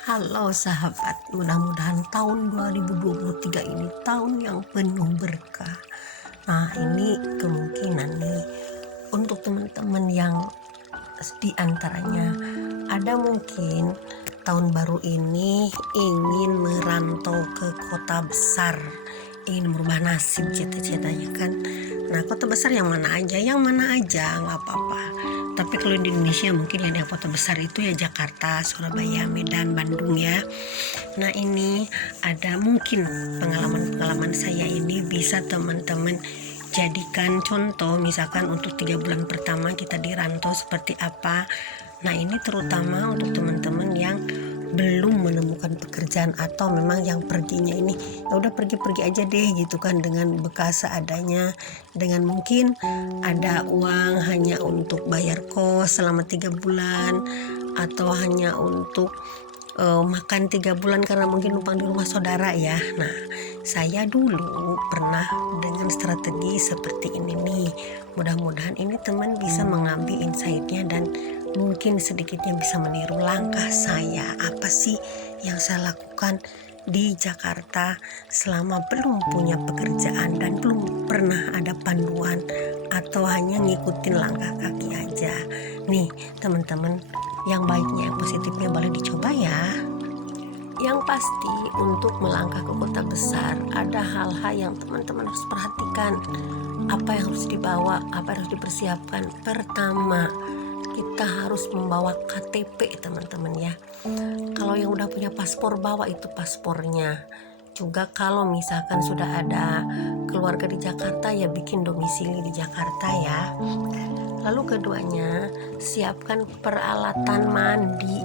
Halo sahabat, mudah-mudahan tahun 2023 ini tahun yang penuh berkah. Nah, ini kemungkinan nih untuk teman-teman yang di antaranya ada mungkin tahun baru ini ingin merantau ke kota besar, ingin merubah nasib cita-citanya kan. Nah, kota besar yang mana aja? Yang mana aja nggak apa-apa. Tapi kalau di Indonesia mungkin yang kota besar itu ya Jakarta, Surabaya, Medan, Bandung ya. Nah, ini ada mungkin pengalaman-pengalaman saya ini bisa teman-teman jadikan contoh, misalkan untuk 3 bulan pertama kita di rantau seperti apa. Nah, ini terutama untuk teman-teman yang belum menemukan pekerjaan atau memang yang perginya ini ya udah pergi-pergi aja deh gitu kan, dengan bekas seadanya, dengan mungkin ada uang hanya untuk bayar kos selama 3 bulan atau hanya untuk makan 3 bulan karena mungkin numpang di rumah saudara ya. Nah, saya dulu pernah dengan strategi seperti ini nih. Mudah-mudahan ini teman bisa mengambil insight-nya dan mungkin sedikitnya bisa meniru langkah saya. Apa sih yang saya lakukan di Jakarta selama belum punya pekerjaan dan belum pernah ada panduan atau hanya ngikutin langkah kaki aja. Nih teman-teman, yang baiknya, yang positifnya boleh dicoba ya. Yang pasti untuk melangkah ke kota besar ada hal-hal yang teman-teman harus perhatikan. Apa yang harus dibawa, apa yang harus dipersiapkan. Pertama, kita harus membawa KTP teman-teman ya. Kalau yang udah punya paspor, bawa itu paspornya. Juga kalau misalkan sudah ada keluarga di Jakarta ya bikin domisili di Jakarta ya. Lalu keduanya, siapkan peralatan mandi.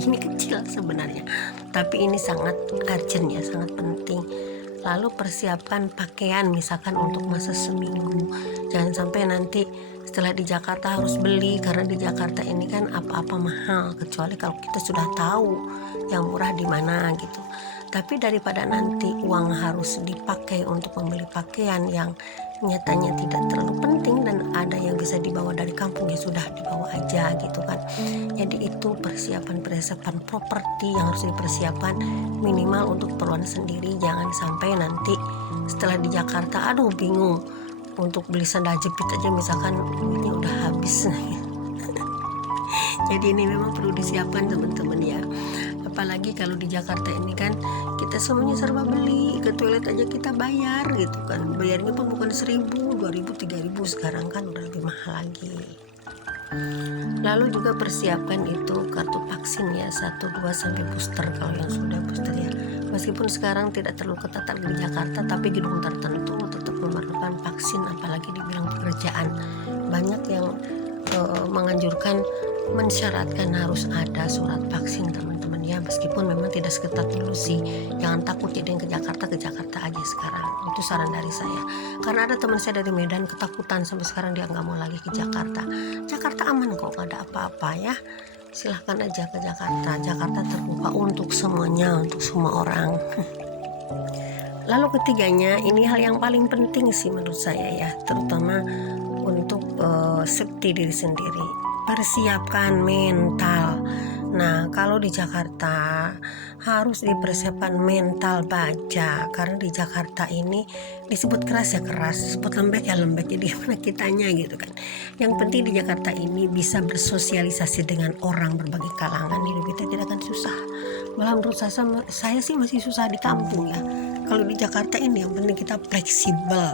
Ini kecil sebenarnya, tapi ini sangat urgent ya, sangat penting. Lalu persiapkan pakaian misalkan untuk masa seminggu. Jangan sampai nanti setelah di Jakarta harus beli, karena di Jakarta ini kan apa-apa mahal, kecuali kalau kita sudah tahu yang murah di mana gitu. Tapi daripada nanti uang harus dipakai untuk membeli pakaian yang nyatanya tidak terlalu penting dan ada yang bisa dibawa dari kampung, ya sudah dibawa aja gitu kan. Jadi itu persiapan properti yang harus dipersiapkan minimal untuk keperluan sendiri. Jangan sampai nanti setelah di Jakarta aduh bingung untuk beli sandal jepit aja misalkan duitnya udah habis. Jadi ini memang perlu disiapkan teman-teman ya. Apalagi kalau di Jakarta ini kan kita semuanya serba beli, ke toilet aja kita bayar gitu kan. Bayarnya pun bukan 1.000, 2.000, 3.000, sekarang kan udah lebih mahal lagi. Lalu juga persiapkan itu kartu vaksin ya, 1, 2 sampai booster kalau yang sudah booster ya. Meskipun sekarang tidak terlalu ketat di Jakarta, tapi gedung tertentu tetap memerlukan vaksin, apalagi dibilang pekerjaan. Banyak yang menganjurkan mensyaratkan harus ada surat vaksin teman-teman ya, meskipun memang tidak seketat dulu sih. Jangan takut jadi yang ke Jakarta aja sekarang, itu saran dari saya. Karena ada teman saya dari Medan ketakutan sampai sekarang dia nggak mau lagi ke Jakarta aman kok, nggak ada apa-apa ya, silahkan aja ke Jakarta terbuka untuk semuanya, untuk semua orang. Lalu ketiganya, ini hal yang paling penting sih menurut saya ya, terutama untuk safety diri sendiri. Persiapkan mental. Nah, kalau di Jakarta harus dipersiapkan mental baja, karena di Jakarta ini disebut keras ya keras, disebut lembek ya lembek. Jadi mana kitanya gitu kan. Yang penting di Jakarta ini bisa bersosialisasi dengan orang berbagai kalangan, hidup kita tidak akan susah. Malah menurut saya sih masih susah di kampung ya. Kalau di Jakarta ini yang penting kita fleksibel,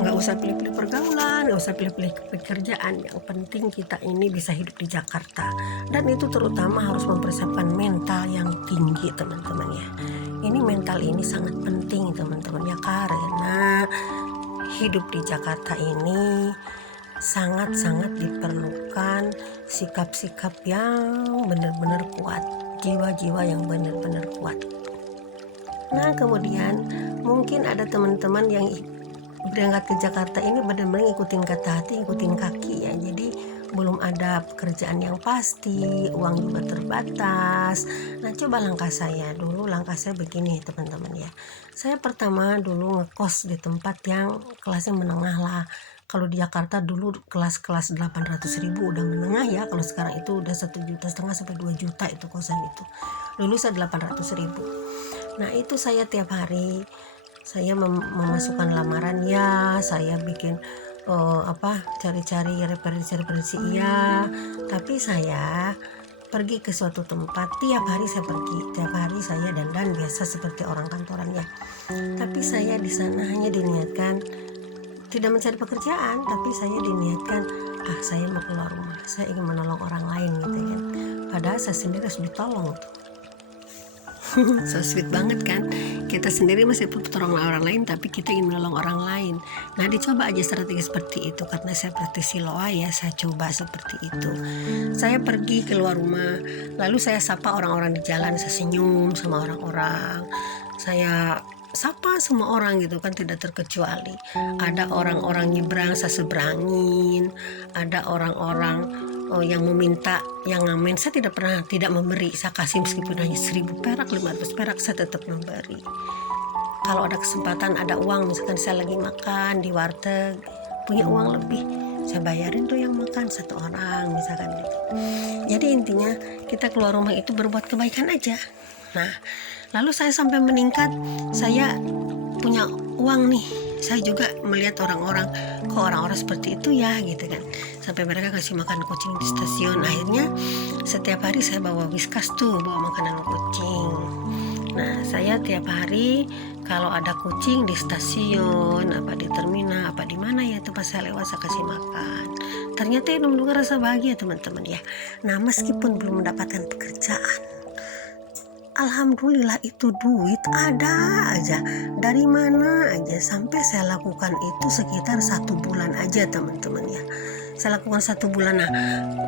nggak usah pilih-pilih pergaulan, nggak usah pilih-pilih pekerjaan. Yang penting kita ini bisa hidup di Jakarta, dan itu terutama harus mempersiapkan mental yang tinggi teman-teman ya. Ini mental ini sangat penting teman-teman ya, karena hidup di Jakarta ini sangat-sangat diperlukan sikap-sikap yang benar-benar kuat, jiwa-jiwa yang benar-benar kuat. Nah, kemudian mungkin ada teman-teman yang berangkat ke Jakarta ini benar-benar ngikutin kata hati, ngikutin kaki ya. Jadi belum ada pekerjaan yang pasti, uang juga terbatas. Nah, coba langkah saya begini teman-teman ya. Saya pertama dulu ngekos di tempat yang kelasnya menengah lah. Kalau di Jakarta dulu kelas-kelas 800.000 udah menengah ya. Kalau sekarang itu udah 1,5 juta sampai 2 juta itu kosan itu. dulu saya 800.000. Nah itu saya tiap hari saya memasukkan lamaran ya, saya bikin cari-cari referensi ya, tapi saya pergi ke suatu tempat tiap hari, saya dandan biasa seperti orang kantoran ya, tapi saya di sana hanya diniatkan tidak mencari pekerjaan, tapi saya diniatkan saya mau keluar rumah, saya ingin menolong orang lain gitu kan, padahal saya sendiri harus ditolong. So sweet banget kan, kita sendiri masih tolong orang lain tapi kita ingin menolong orang lain. Nah dicoba aja strategi seperti itu, karena saya praktisi loa ya, saya coba seperti itu. Saya pergi keluar rumah, lalu saya sapa orang-orang di jalan, saya senyum sama orang-orang, saya sapa semua orang gitu kan, tidak terkecuali. Ada orang-orang nyebrang saya seberangin, ada orang-orang yang meminta, yang ngamen, saya tidak pernah tidak memberi, saya kasih meskipun hanya 1.000 perak, 500 perak, saya tetap memberi. Kalau ada kesempatan, ada uang, misalkan saya lagi makan di warteg, punya uang lebih, saya bayarin tuh yang makan satu orang misalkan gitu. Jadi intinya kita keluar rumah itu berbuat kebaikan aja. Nah lalu saya sampai meningkat, saya punya uang nih, saya juga melihat orang-orang, kok orang-orang seperti itu ya gitu kan, sampai mereka kasih makan kucing di stasiun. Akhirnya setiap hari saya bawa Whiskas tuh, bawa makanan kucing. Nah saya tiap hari kalau ada kucing di stasiun, apa di terminal, apa di mana ya, itu pas saya lewat saya kasih makan. Ternyata itu menunggu rasa bahagia teman-teman ya. Nah meskipun belum mendapatkan pekerjaan, alhamdulillah itu duit ada aja, dari mana aja. Sampai saya lakukan itu sekitar 1 bulan aja teman-teman ya, saya lakukan 1 bulan. Nah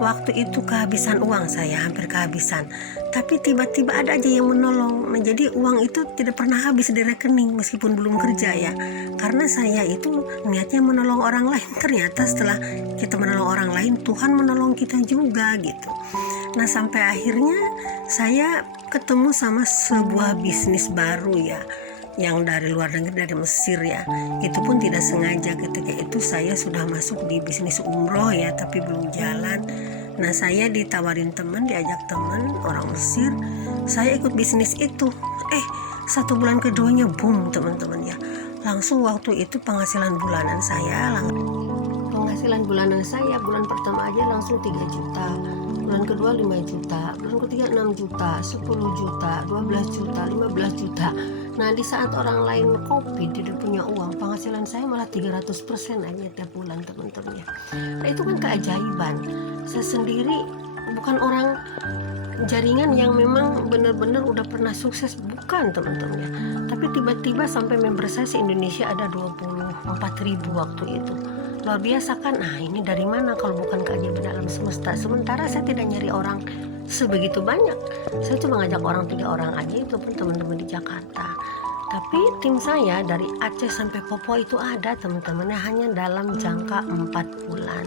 waktu itu kehabisan uang, saya hampir kehabisan, tapi tiba-tiba ada aja yang menolong. Nah jadi uang itu tidak pernah habis di rekening meskipun belum kerja ya, karena saya itu niatnya menolong orang lain. Ternyata setelah kita menolong orang lain, Tuhan menolong kita juga gitu. Nah sampai akhirnya saya ketemu sama sebuah bisnis baru ya, yang dari luar negeri, dari Mesir ya. Itu pun tidak sengaja, ketika itu saya sudah masuk di bisnis umroh ya, tapi belum jalan. Nah saya ditawarin teman, diajak teman orang Mesir, saya ikut bisnis itu. 1 bulan keduanya boom teman-teman ya, langsung waktu itu penghasilan bulanan saya bulan pertama aja langsung 3 juta, bulan kedua 5 juta, bulan ketiga 6 juta, 10 juta, 12 juta, 15 juta. Nah di saat orang lain COVID tidak punya uang, penghasilan saya malah 300% aja tiap bulan teman-teman ya. Nah itu kan keajaiban. Saya sendiri bukan orang jaringan yang memang benar-benar udah pernah sukses, bukan teman-teman ya, tapi tiba-tiba sampai member saya se-Indonesia ada 24.000 waktu itu. Luar biasa kan. Nah ini dari mana kalau bukan keajaiban alam semesta. Sementara saya tidak nyari orang sebegitu banyak, saya cuma ngajak orang 3 orang aja, itu pun teman-teman di Jakarta. Tapi tim saya dari Aceh sampai Papua itu ada teman-teman, hanya dalam jangka 4 bulan.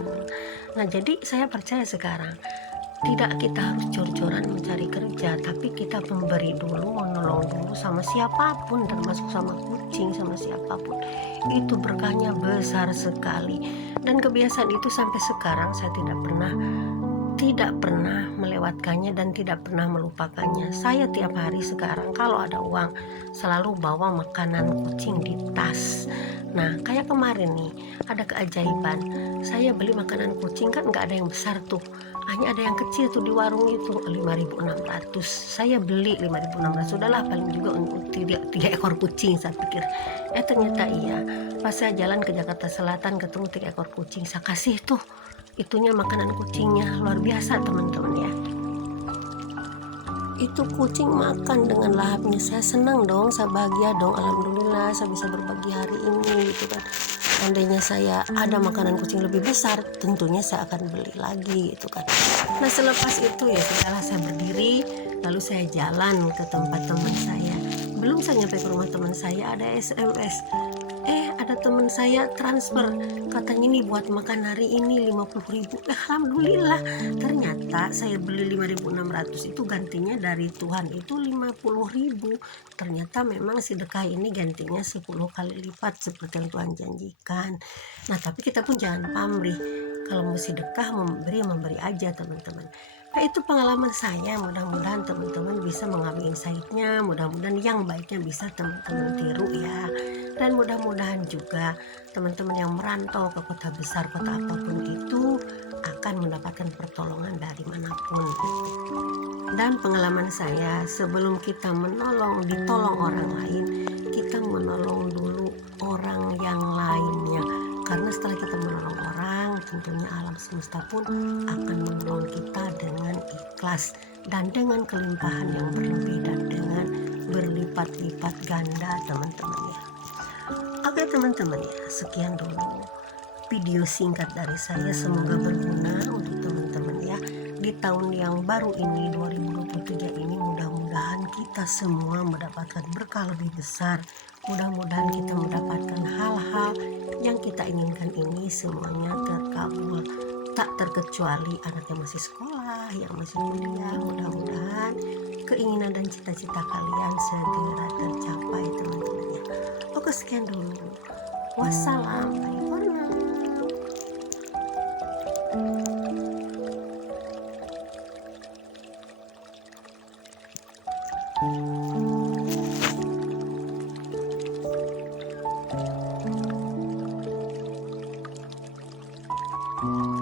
Nah jadi saya percaya sekarang tidak kita harus jor-joran mencari kerja, tapi kita memberi dulu, menolong dulu sama siapapun, termasuk sama kucing, sama siapapun. Itu berkahnya besar sekali. Dan kebiasaan itu sampai sekarang saya tidak pernah melewatkannya dan tidak pernah melupakannya. Saya tiap hari sekarang kalau ada uang selalu bawa makanan kucing di tas. Nah kayak kemarin nih ada keajaiban, saya beli makanan kucing kan nggak ada yang besar tuh, hanya ada yang kecil tuh di warung itu 5.600. Saya beli 5.600, sudahlah paling juga untuk 3 ekor kucing saya pikir. Ternyata iya, pas saya jalan ke Jakarta Selatan ketemu 3 ekor kucing, saya kasih tuh itunya makanan kucingnya. Luar biasa teman-teman ya, itu kucing makan dengan lahapnya. Saya senang dong, saya bahagia dong, alhamdulillah saya bisa berbagi hari ini gitu kan. Seandainya saya ada makanan kucing lebih besar, tentunya saya akan beli lagi gitu kan. Nah selepas itu ya setelah saya berdiri, lalu saya jalan ke tempat teman saya. Belum saya nyampe ke rumah teman saya, ada SMS, ada teman saya transfer, katanya nih buat makan hari ini 50.000. Alhamdulillah, ternyata saya beli 5.600 itu gantinya dari Tuhan itu 50.000. Ternyata memang sedekah ini gantinya 10 kali lipat seperti yang Tuhan janjikan. Nah tapi kita pun jangan pamrih, kalau mau sedekah memberi aja teman-teman. Nah, itu pengalaman saya, mudah-mudahan teman-teman bisa mengambil insight-nya, mudah-mudahan yang baiknya bisa teman-teman tiru ya. Dan mudah-mudahan juga teman-teman yang merantau ke kota besar, kota apapun itu akan mendapatkan pertolongan dari manapun. Dan pengalaman saya, sebelum kita ditolong orang lain, kita menolong dulu orang yang lainnya. Karena setelah kita menolong orang, tentunya alam semesta pun akan menolong kita dengan ikhlas dan dengan kelimpahan yang berlebih dan dengan berlipat-lipat ganda, teman-teman ya. Oke teman-teman ya, sekian dulu video singkat dari saya, semoga berguna untuk teman-teman ya. Di tahun yang baru ini 2023 ini mudah-mudahan kita semua mendapatkan berkah lebih besar. Mudah-mudahan kita mendapatkan hal-hal yang kita inginkan ini semuanya terkabul. Tak terkecuali anak yang masih sekolah, yang masih kuliah, mudah-mudahan keinginan dan cita-cita kalian segera tercapai teman-teman ya. Oke, sekian dulu. Wassalam, bye for now.